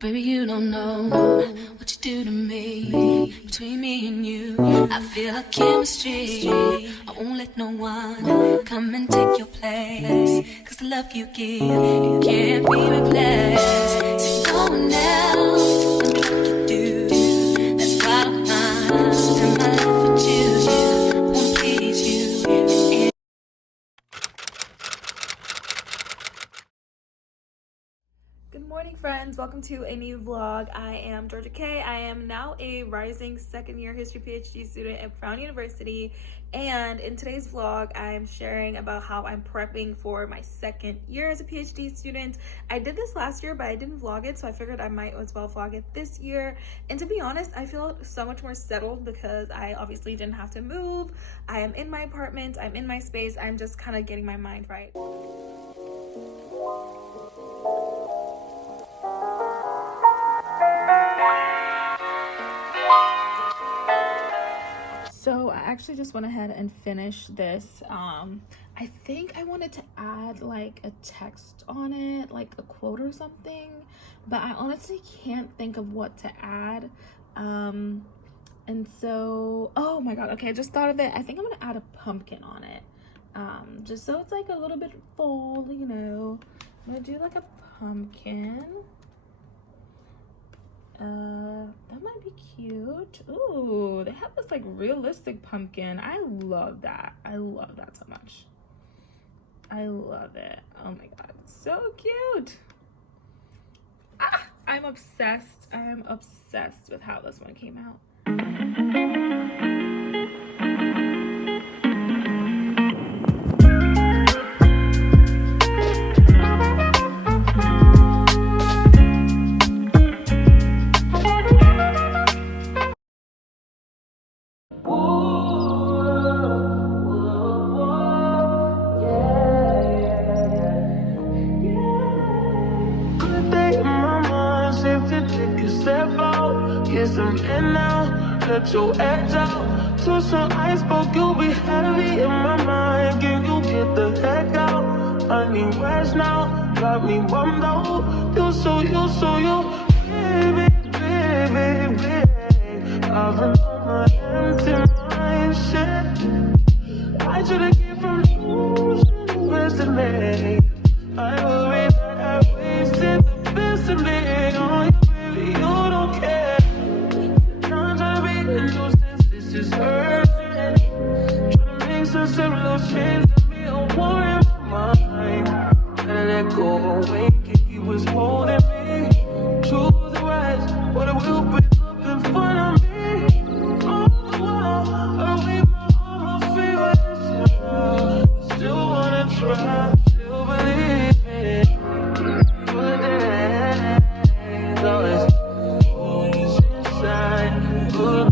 Baby, you don't know what you do to me. Between me and you, I feel a chemistry. I won't let no one come and take your place. Cause the love you give, it can't be replaced. See, no one else can do like you do. That's why I'm spend my life with you. I wanna please you. Good morning, friends. Welcome to a new vlog. I am Georga-Kay. I am now a rising second-year history PhD student at Brown University, and in today's vlog I am sharing about how I'm prepping for my second year as a PhD student. I did this last year, but I didn't vlog it, so I figured I might as well vlog it this year. And to be honest, I feel so much more settled because I obviously didn't have to move. I am in my apartment, I'm in my space, I'm just kind of getting my mind right. So I actually just went ahead and finished this. I think I wanted to add like a text on it, like a quote or something, but I honestly can't think of what to add. And so, oh my god, okay, I just thought of it. I think I'm gonna add a pumpkin on it, just so it's like a little bit fall, you know. I'm gonna do like a pumpkin. That might be cute. Ooh, they have this like realistic pumpkin. I love that. I love that so much. I love it. Oh my god, so cute. I'm obsessed. I am obsessed with how this one came out. And now let your edge out to some iceberg. You'll be heavy in my mind. Can you get the heck out? I need rest now. Got me bummed out. You so baby, baby, baby. I've been on my empty mind. Shit, I should've get from losing the best of me. I worry that I wasted the best of me on you, baby. You don't care. This is urgent. Trying to make some little change. Let me a war in my mind. Let it go away. He was holding me to the right, but it will be up in front of me. On the wall, I leave my arm, I feel it. Still wanna try, still believe it. Good days, always inside. Good.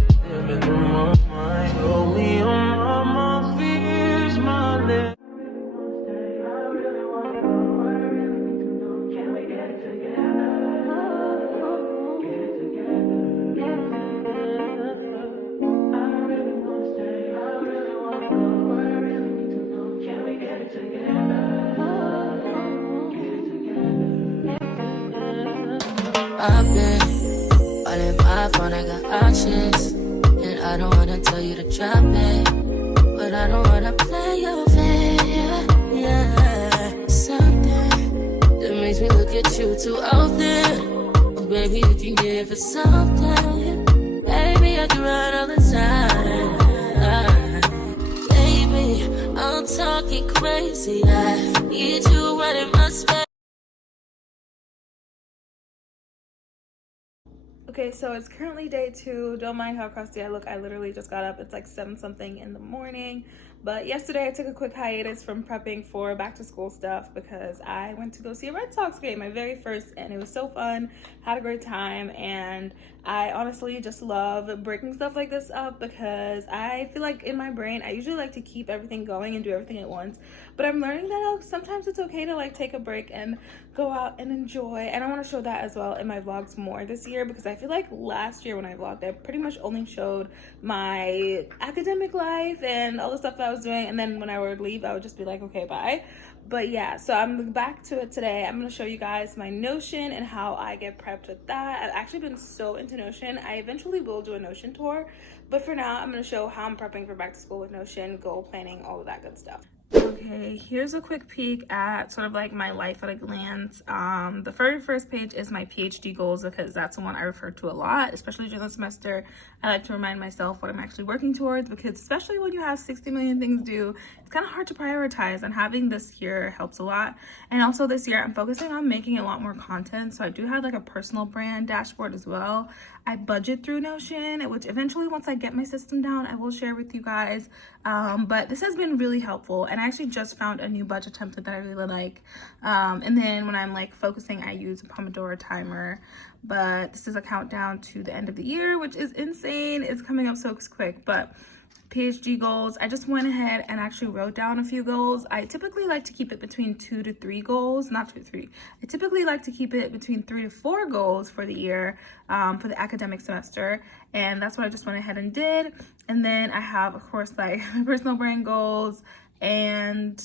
I've been all in my phone, I got options, and I don't wanna tell you to drop it, but I don't wanna play your fair. Yeah, something that makes me look at you too often. Oh, baby, you can give it something. Baby, I can run all the time. Baby, I'm talking crazy. I need you right in my space. Okay, so it's currently day 2. Don't mind how crusty I look. I literally just got up. It's like 7 something in the morning. But yesterday I took a quick hiatus from prepping for back to school stuff because I went to go see a Red Sox game, my very first, and it was so fun. Had a great time, and I honestly just love breaking stuff like this up because I feel like in my brain I usually like to keep everything going and do everything at once, but I'm learning that sometimes it's okay to like take a break and go out and enjoy, and I want to show that as well in my vlogs more this year because I feel like last year when I vlogged I pretty much only showed my academic life and all the stuff that I was doing, and then when I would leave I would just be like, okay, bye. But yeah, so I'm back to it today. I'm going to show you guys my Notion and how I get prepped with that. I've actually been so into Notion. I eventually will do a Notion tour, but for now I'm going to show how I'm prepping for back to school with Notion, goal planning, all of that good stuff. Okay, here's a quick peek at sort of like my life at a glance. The very first page is my PhD goals, because that's the one I refer to a lot, especially during the semester. I like to remind myself what I'm actually working towards, because especially when you have 60 million things due, it's kind of hard to prioritize, and having this here helps a lot. And also this year I'm focusing on making a lot more content, so I do have like a personal brand dashboard as well. I budget through Notion, which eventually, once I get my system down, I will share with you guys. But this has been really helpful, and I actually just found a new budget template that I really like. And then when I'm like focusing, I use a Pomodoro timer. But this is a countdown to the end of the year, which is insane. It's coming up so quick. But PhD goals, I just went ahead and actually wrote down a few goals. I typically like to keep it between 2 to 3 goals, not 2 to 3. I typically like to keep it between 3 to 4 goals for the year, for the academic semester, and that's what I just went ahead and did. And then I have, of course, like personal brand goals, and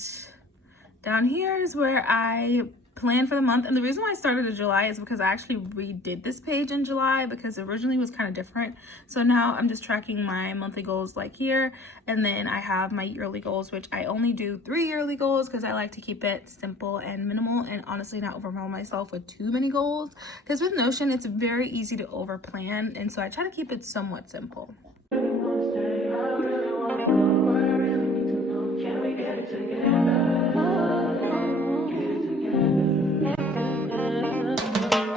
down here is where I plan for the month. And the reason why I started in July is because I actually redid this page in July, because originally it was kind of different. So now I'm just tracking my monthly goals like here, and then I have my yearly goals, which I only do 3 yearly goals because I like to keep it simple and minimal, and honestly not overwhelm myself with too many goals, because with Notion it's very easy to over plan, and so I try to keep it somewhat simple.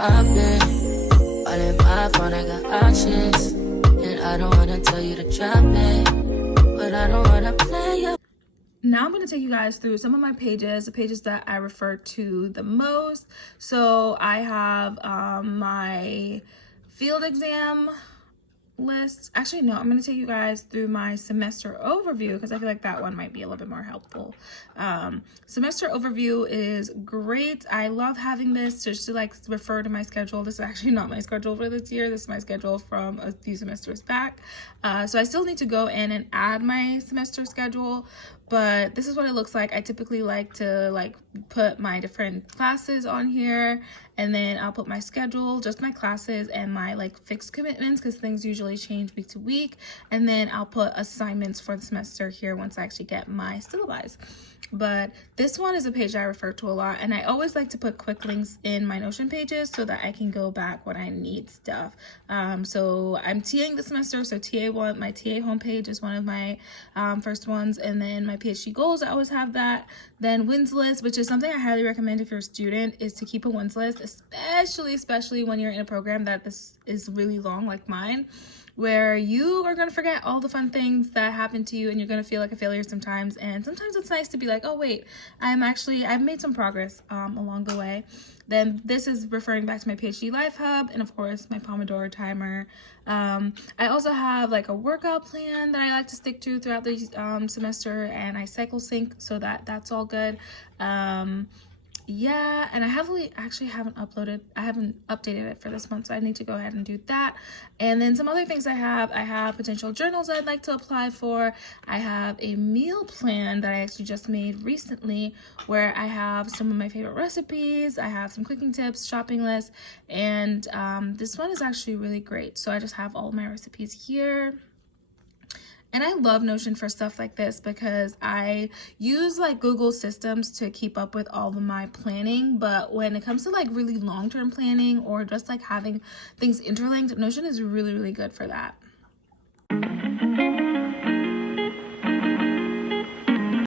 I've been all in my phone, I got options, and I don't wanna tell you to drop it, but I don't wanna play you. Now I'm going to take you guys through some of my pages, the pages that I refer to the most. So I have my field exam list. Actually, no, I'm going to take you guys through my semester overview, because I feel like that one might be a little bit more helpful. Semester overview is great. I love having this just to like refer to my schedule. This is actually not my schedule for this year. This is my schedule from a few semesters back. So I still need to go in and add my semester schedule, but this is what it looks like. I typically like to like put my different classes on here, and then I'll put my schedule, just my classes and my like fixed commitments, because things usually change week to week, and then I'll put assignments for the semester here once I actually get my syllabi. But this one is a page I refer to a lot, and I always like to put quick links in my Notion pages so that I can go back when I need stuff. So I'm TAing this semester, so TA1, my TA homepage is one of my first ones, and then my PhD goals, I always have that. Then wins list, which is something I highly recommend if you're a student, is to keep a wins list, especially when you're in a program that this is really long like mine, where you are going to forget all the fun things that happened to you, and you're going to feel like a failure sometimes. And sometimes it's nice to be like, oh wait, I've made some progress along the way. Then this is referring back to my PhD Life Hub, and of course my Pomodoro timer. I also have like a workout plan that I like to stick to throughout the semester, and I cycle sync, so that's all good. Yeah, and I haven't updated it for this month, so I need to go ahead and do that. And then some other things I have potential journals I'd like to apply for. I have a meal plan that I actually just made recently, where I have some of my favorite recipes, I have some cooking tips, shopping lists, and this one is actually really great. So I just have all my recipes here. And I love Notion for stuff like this, because I use like Google systems to keep up with all of my planning. But when it comes to like really long-term planning, or just like having things interlinked, Notion is really, really good for that.